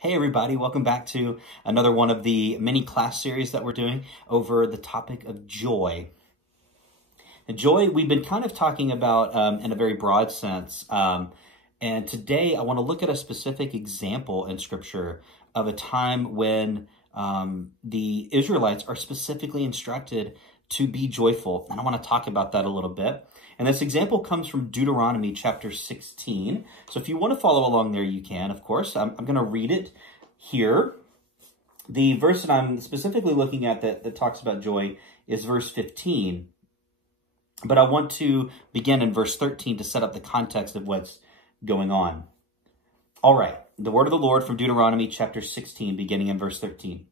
Hey everybody, welcome back to another one of the mini class series that we're doing over the topic of joy. And joy, we've been kind of talking about in a very broad sense. And today I want to look at a specific example in Scripture of a time when the Israelites are specifically instructed to be joyful. And I want to talk about that a little bit. And this example comes from Deuteronomy chapter 16. So if you want to follow along there, you can, of course. I'm going to read it here. The verse that I'm specifically looking at that talks about joy is verse 15. But I want to begin in verse 13 to set up the context of what's going on. All right, the word of the Lord from Deuteronomy chapter 16, beginning in verse 13.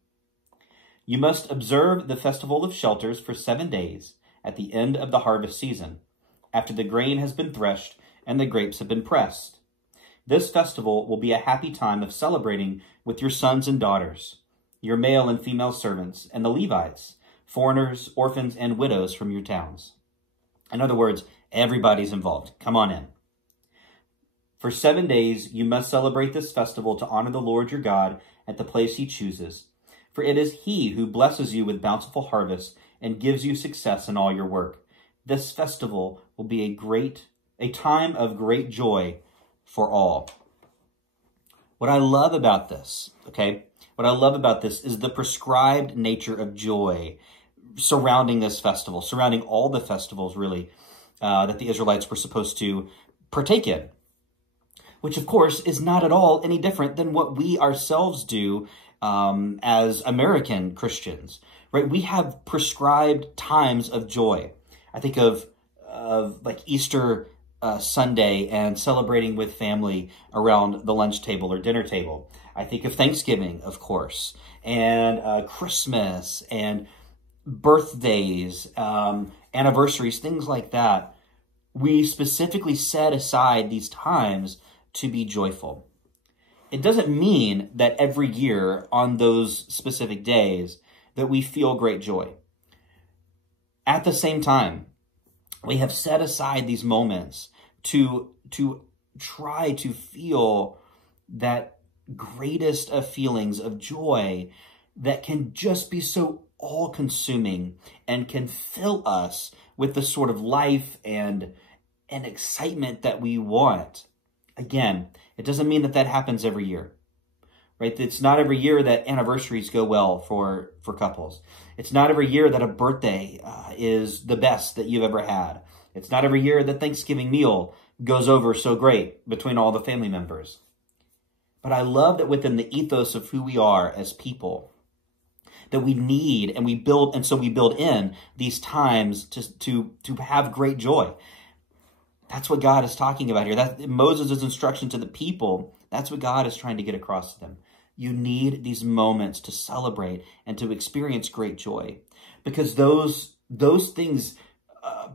You must observe the festival of shelters for 7 days at the end of the harvest season, after the grain has been threshed and the grapes have been pressed. This festival will be a happy time of celebrating with your sons and daughters, your male and female servants, and the Levites, foreigners, orphans, and widows from your towns. In other words, everybody's involved. Come on in. For 7 days, you must celebrate this festival to honor the Lord your God at the place he chooses. For it is he who blesses you with bountiful harvests and gives you success in all your work. This festival will be a time of great joy for all. What I love about this, is the prescribed nature of joy surrounding this festival, surrounding all the festivals, really, that the Israelites were supposed to partake in, which, of course, is not at all any different than what we ourselves do as American Christians, right? We have prescribed times of joy. I think of like Easter Sunday and celebrating with family around the lunch table or dinner table. I think of Thanksgiving, of course, and Christmas and birthdays, anniversaries, things like that. We specifically set aside these times to be joyful. It doesn't mean that every year on those specific days that we feel great joy. At the same time, we have set aside these moments to try to feel that greatest of feelings of joy that can just be so all-consuming and can fill us with the sort of life and excitement that we want. Again, it doesn't mean that happens every year, right? It's not every year that anniversaries go well for couples. It's not every year that a birthday is the best that you've ever had. It's not every year that Thanksgiving meal goes over so great between all the family members. But I love that within the ethos of who we are as people, that we need and we build in these times to have great joy. That's what God is talking about here. That's Moses' instruction to the people. That's what God is trying to get across to them. You need these moments to celebrate and to experience great joy, because those things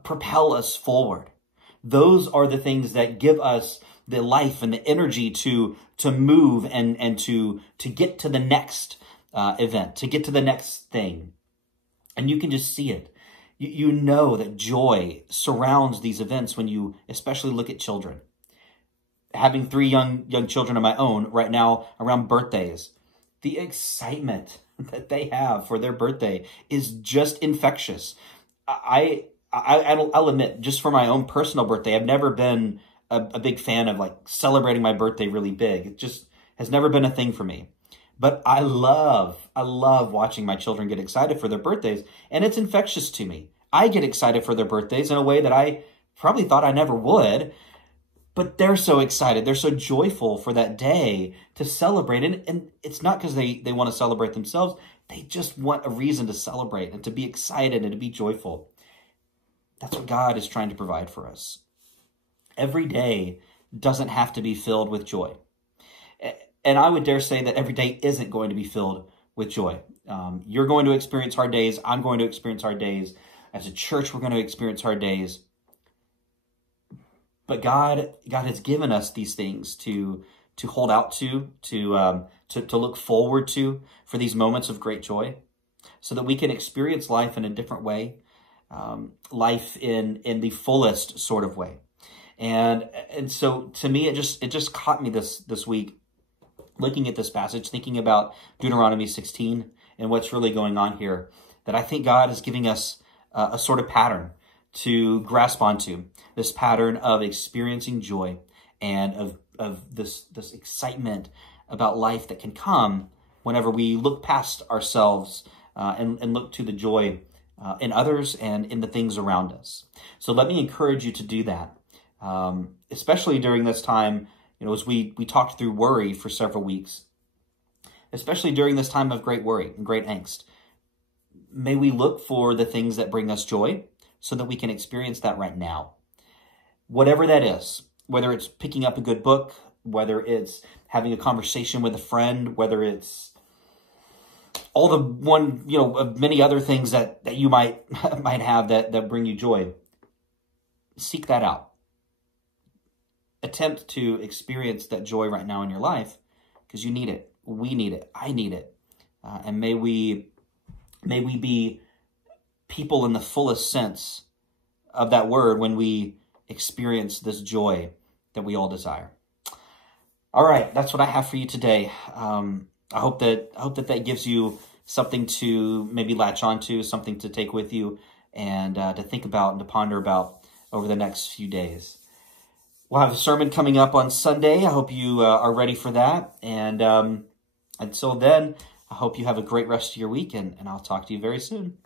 propel us forward. Those are the things that give us the life and the energy to move and to get to the next event, to get to the next thing. And you can just see it. You know that joy surrounds these events when you especially look at children. Having 3 young children of my own right now around birthdays, the excitement that they have for their birthday is just infectious. I'll admit, just for my own personal birthday, I've never been a big fan of like celebrating my birthday really big. It just has never been a thing for me. But I love watching my children get excited for their birthdays, and it's infectious to me. I get excited for their birthdays in a way that I probably thought I never would, but they're so excited. They're so joyful for that day to celebrate. And it's not because they want to celebrate themselves. They just want a reason to celebrate and to be excited and to be joyful. That's what God is trying to provide for us. Every day doesn't have to be filled with joy. And I would dare say that every day isn't going to be filled with joy. You're going to experience hard days. I'm going to experience hard days. As a church, we're going to experience hard days. But God has given us these things to hold out to look forward to for these moments of great joy, so that we can experience life in a different way, life in the fullest sort of way. And so to me, it just caught me this week looking at this passage, thinking about Deuteronomy 16 and what's really going on here, that I think God is giving us a sort of pattern to grasp onto, this pattern of experiencing joy and of this excitement about life that can come whenever we look past ourselves and look to the joy in others and in the things around us. So let me encourage you to do that, especially during this time, as we talked through worry for several weeks, especially during this time of great worry and great angst. May we look for the things that bring us joy so that we can experience that right now. Whatever that is, whether it's picking up a good book, whether it's having a conversation with a friend, whether it's all the of many other things that you might have that bring you joy. Seek that out. Attempt to experience that joy right now in your life, because you need it. We need it. I need it. And may we be people in the fullest sense of that word when we experience this joy that we all desire. All right, that's what I have for you today. I hope that gives you something to maybe latch onto, something to take with you, and to think about and to ponder about over the next few days. We'll have a sermon coming up on Sunday. I hope you are ready for that. And until then, I hope you have a great rest of your week, and I'll talk to you very soon.